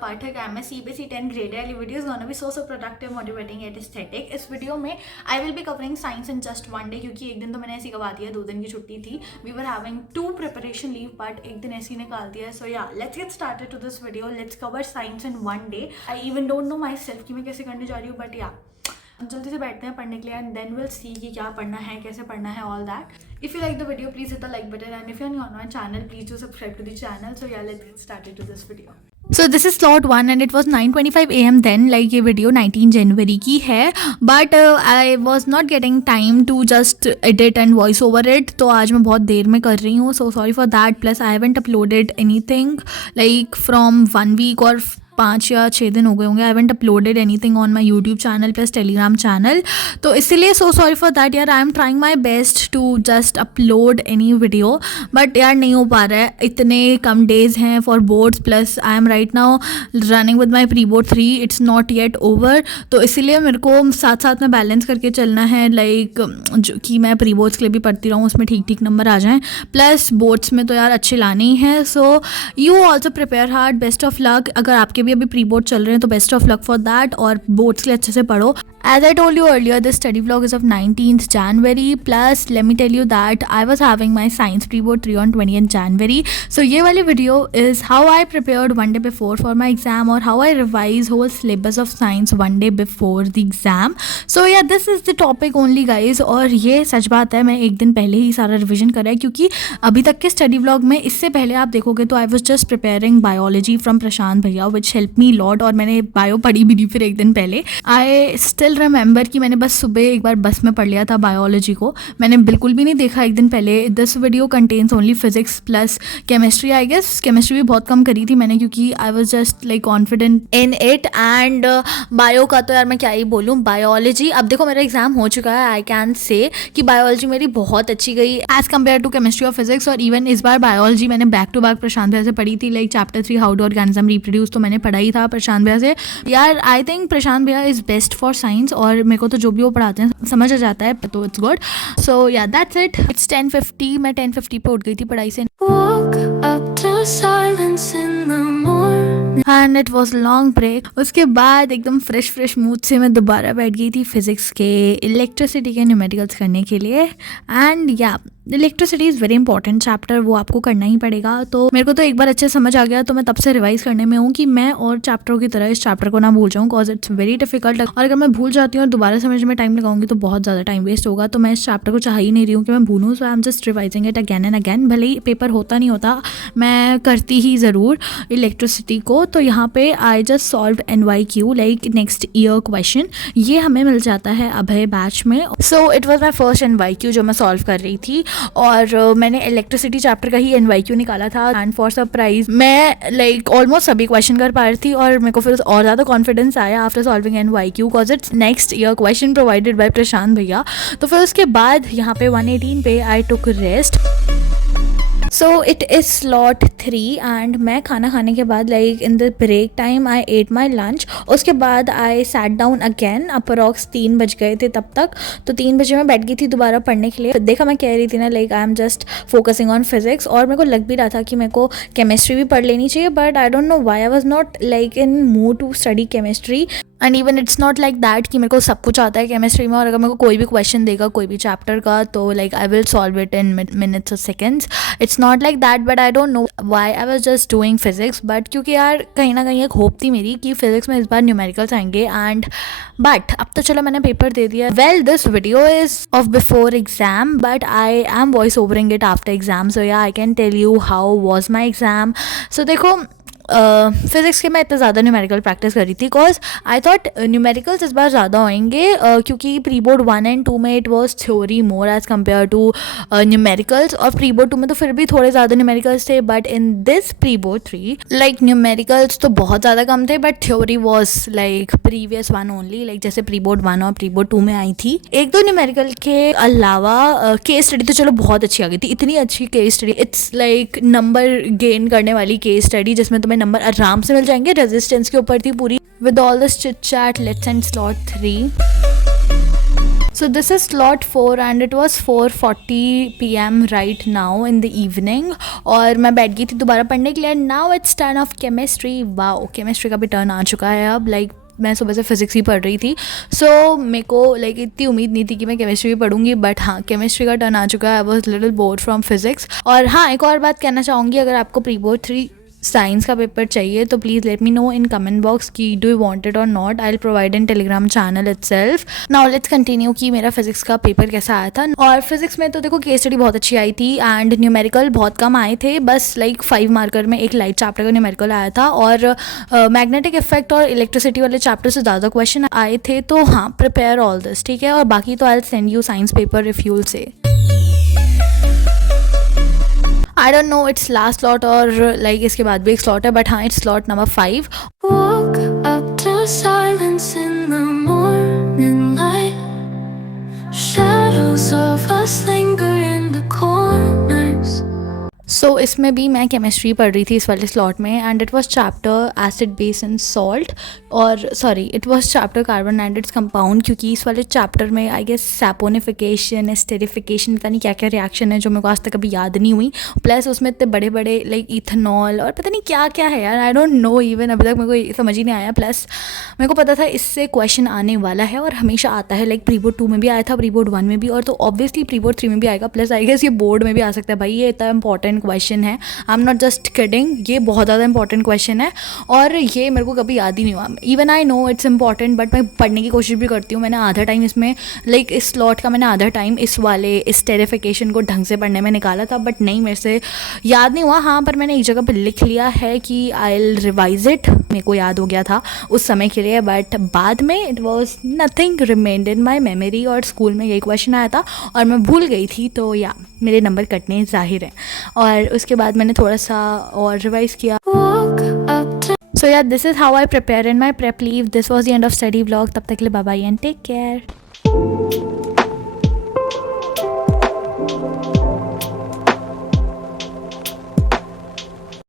Pathak. I'm a CBSE 10 grade. The video is going to be so productive, motivating and aesthetic. इस video में I will be covering science in just one day, क्योंकि एक दिन तो मैंने ऐसी करवा दिया, 2 दिन की छुट्टी थी. We were having 2 preparation leave, but एक दिन ऐसी निकाल दिया. So yeah, let's get started to this video. Let's cover science in one day. I even don't know myself कि मैं कैसे करने जा रही हूँ, but yeah. जल्दी से बैठते हैं पढ़ने के लिए एंड देन विल सी कि क्या पढ़ना है, कैसे पढ़ना है, all that. If you like the video please hit the like button and if you are new on my channel please do subscribe to the channel. So yeah let's get started to this video. So this is slot 1 and it was 9:25 AM then. Like ये video 19 जनवरी की है, but I was not getting time to just edit and voice over it. तो आज मैं बहुत देर में कर रही हूँ, so sorry for that. Plus I haven't uploaded anything like from 1 week or 5 या 6 दिन हो गए होंगे. I haven't uploaded anything on my YouTube channel plus Telegram channel, तो इसीलिए सो सॉरी फॉर दैट यार. I am trying my best to just upload any video, but यार नहीं हो पा रहा है. इतने कम डेज़ हैं for boards, plus I am right now running with my pre board 3. It's not yet over, तो इसीलिए मेरे को साथ साथ में बैलेंस करके चलना है. लाइक जो कि मैं प्री बोर्ड्स के लिए भी पढ़ती रहूँ, उसमें ठीक ठीक नंबर आ जाएँ, प्लस बोर्ड्स में तो यार अच्छे लाने ही हैं. So you also prepare hard. Best of luck. अगर आपके भी अभी प्री बोर्ड चल रहे हैं तो best of luck for that, और बोर्ड्स के लिए अच्छे से पढ़ो. As I told you earlier, this study vlog is of 19th January. Plus, let me tell you that I was having my science pre-board 3 on 20th January. So, ये वाली video is how I prepared one day before for my exam, or how I revise whole syllabus of science one day before the exam. So, yeah, this is the topic only, guys. और ये सच बात है, मैं एक दिन पहले ही सारा revision करा है, क्योंकि अभी तक के स्टडी व्लॉग में इससे पहले आप देखोगे तो I was just preparing biology from प्रशांत भैया, which helped me lot. और मैंने बायो पढ़ी भी नहीं फिर एक दिन पहले. I still रिमेंबर कि मैंने बस सुबह एक बार बस में पढ़ लिया था बायोलॉजी को, मैंने बिल्कुल भी नहीं देखा एक दिन पहले. This video contains only physics plus chemistry. I guess chemistry भी बहुत कम करी थी मैंने, क्योंकि I was just like confident in it. And bio का तो यार मैं क्या ही बोलूँ. बायोलॉजी, अब देखो मेरा एग्जाम हो चुका है, आई कैन से कि बायोलॉजी मेरी बहुत अच्छी गई एज कम्पेयर टू केमिस्ट्री और फिजिक्स. और इवन इस बार बायोलॉजी मैंने बैक टू बैक प्रशांत भैया से पढ़ी थी. Like chapter 3 how do organism reproduce तो मैंने पढ़ा ही था प्रशांत भैया से. यार आई थिंक प्रशांत भैया इज बेस्ट फॉर साइंस, और मेरे को तो जो भी वो पढ़ाते हैं समझ आ जाता है, तो इट्स गुड. सो या दैट्स इट. इट्स 10:50. मैं 10:50 पे उठ गई थी पढ़ाई से. And it was long break. उसके बाद एकदम फ्रेश मूड से मैं दोबारा बैठ गई थी फिजिक्स के इलेक्ट्रिसिटी के न्यूमेरिकल्स करने के लिए. एंड या electricity is very important chapter, वो आपको करना ही पड़ेगा. तो मेरे को तो एक बार अच्छे समझ आ गया, तो मैं तब से रिवाइज करने में हूँ कि मैं और चैप्टरों की तरह इस चैप्टर को ना भूल जाऊँ, कॉज इट्स वेरी डिफिकल्ट. और अगर मैं भूल जाती हूँ और दोबारा समझ में टाइम लगाऊंगी तो बहुत ज़्यादा टाइम वेस्ट होगा. तो मैं इस चैप्टर को चाह ही नहीं रही हूँ कि मैं भूलूँ. So I am just revising it again and again. भले ही पेपर होता नहीं होता, मैं करती ही ज़रूर इलेक्ट्रिसिटी को. तो यहाँ पे I just solve NYQ like next year question. ये हमें मिल जाता है अभय बैच में. So it was my first NYQ जो मैं सॉल्व कर रही थी, और मैंने इलेक्ट्रिसिटी चैप्टर का ही NYQ निकाला था. एंड फॉर सरप्राइज मैं लाइक ऑलमोस्ट सभी क्वेश्चन कर पा रही थी, और मेरे को फिर और ज़्यादा कॉन्फिडेंस आया after solving NYQ, cause it's next year question provided by Prashant भैया. तो फिर उसके बाद यहाँ पे 118 पे I took rest. So it is slot 3 and मैं खाना खाने के बाद like in the break time I ate my lunch. उसके बाद I sat down again. Approx 3 बज गए थे तब तक, तो 3 बजे मैं बैठ गई थी दोबारा पढ़ने के लिए. देखा मैं कह रही थी ना like I am just focusing on physics, और मेरे को लग भी रहा था कि मेरे को केमिस्ट्री भी पढ़ लेनी चाहिए, but I don't know why I was not like in mood to study chemistry. And even it's not like that कि मेरे को सब कुछ आता है केमिस्ट्री में, और अगर मेरे को कोई भी क्वेश्चन देगा कोई भी चैप्टर का तो like I will solve it in minutes और seconds. It's not like that, but I don't know why I was just doing physics. But क्योंकि यार कहीं ना कहीं एक होप थी मेरी कि फिजिक्स में इस बार न्यूमेरिकल्स आएंगे. एंड बट अब तो चलो मैंने पेपर दे दिया. Well this video is of before exam, but I am voice overing it after exam. So yeah I can tell you how was my exam. So देखो फिज़िक्स के मैं इतना ज़्यादा न्यूमेरिकल प्रैक्टिस करी थी, बिकॉज आई थॉट न्यूमेरिकल्स इस बार ज़्यादा होंगे, क्योंकि प्री बोर्ड 1 and 2 में it was theory more as compare to numericals, और प्री बोर्ड 2 में तो फिर भी थोड़े ज़्यादा न्यूमेरिकल्स थे. But in this pre board 3 like numericals तो बहुत ज़्यादा कम थे, but theory was like previous one only. Like जैसे प्री बोर्ड 1 और प्री बोर्ड 2 में आई थी. एक दो न्यूमेरिकल के अलावा केस स्टडी तो चलो बहुत अच्छी आ गई थी. इतनी अच्छी case study, it's like number gain करने वाली केस स्टडी जिसमें तुम्हें नंबर आराम से मिल जाएंगे. रेजिस्टेंस के ऊपर थी पूरी. With all this chit chat let's end slot 3. So this is slot 4 and it was 4:40 PM right now in the evening. और मैं बैठ गई थी दोबारा पढ़ने के लिए. Now it's turn off chemistry. Wow, chemistry का भी टर्न आ चुका है अब. लाइक मैं सुबह से फिज़िक्स ही पढ़ रही थी, सो मेरे को लाइक इतनी उम्मीद नहीं थी कि मैं केमिस्ट्री भी पढ़ूंगी, बट हाँ, केमिस्ट्री का टर्न आ चुका है. I was little board from physics. और हाँ, एक और बात कहना चाहूँगी, अगर आपको प्री बोर्ड 3 साइंस का पेपर चाहिए तो please let me know in comment box कि डू यू वांट इट और not. I will provide in Telegram channel itself. Now let's continue कि मेरा फिजिक्स का पेपर कैसा आया था. और फिजिक्स में तो देखो केस स्टडी बहुत अच्छी आई थी एंड न्यूमेरिकल बहुत कम आए थे. बस लाइक 5 मार्कर में एक लाइट चैप्टर का न्यूमेरिकल आया था और मैग्नेटिक इफेक्ट और इलेक्ट्रिसिटी वाले चैप्टर से ज़्यादा क्वेश्चन आए थे. तो हाँ, प्रिपेयर ऑल दिस, ठीक है. और बाकी तो I will send you science paper if you will say. I don't know it's last slot और like इसके बाद भी एक slot है, but हाँ, it's slot number 5. Woke up to silence in the morning light. Shadows of us linger in the corners. सो इसमें भी मैं केमिस्ट्री पढ़ रही थी इस वाले स्लॉट में and it was chapter acid base and salt, और sorry it was chapter carbon and its compound, क्योंकि इस वाले चैप्टर में आई गेस सैपोनिफिकेशन, एस्टेरिफिकेशन, पता नहीं क्या क्या रिएक्शन है जो मेरे को आज तक कभी याद नहीं हुई. प्लस उसमें इतने बड़े बड़े लाइक इथेनॉल और पता नहीं क्या क्या है यार, आई डोंट नो इवन, अभी तक मेरे को समझ ही नहीं आया. प्लस मेरे को पता था इससे क्वेश्चन आने वाला है और हमेशा आता है. लाइक प्री बोर्ड 2 में भी आया था, प्री बोर्ड 1 में भी, और तो ऑब्वियसली प्री बोर्ड 3 में भी आएगा. प्लस आई गेस ये बोर्ड में भी आ सकता है. भाई ये इतना इंपॉर्टेंट क्वेश्चन है, I am not just kidding, ये बहुत ज़्यादा इंपॉर्टेंट क्वेश्चन है और ये मेरे को कभी याद ही नहीं हुआ. Even I know it's important, but मैं पढ़ने की कोशिश भी करती हूँ. मैंने आधा टाइम इसमें लाइक इस स्लॉट का मैंने आधा टाइम इस वाले स्टेरिफिकेशन को ढंग से पढ़ने में निकाला था, बट नहीं, मेरे से याद नहीं हुआ. हाँ, पर मैंने एक जगह पर लिख लिया है कि आई विल रिवाइज इट. मेरे को याद हो गया था उस समय के लिए, बट बाद में it was nothing remained in my memory. और स्कूल में यही क्वेश्चन आया था और मैं भूल गई थी, तो या मेरे नंबर कटने जाहिर है. और उसके बाद मैंने थोड़ा सा और रिवाइज किया. So yeah, this is how I prepare in my prep leave. This was the end of study vlog. तब तक के लिए bye bye and take care.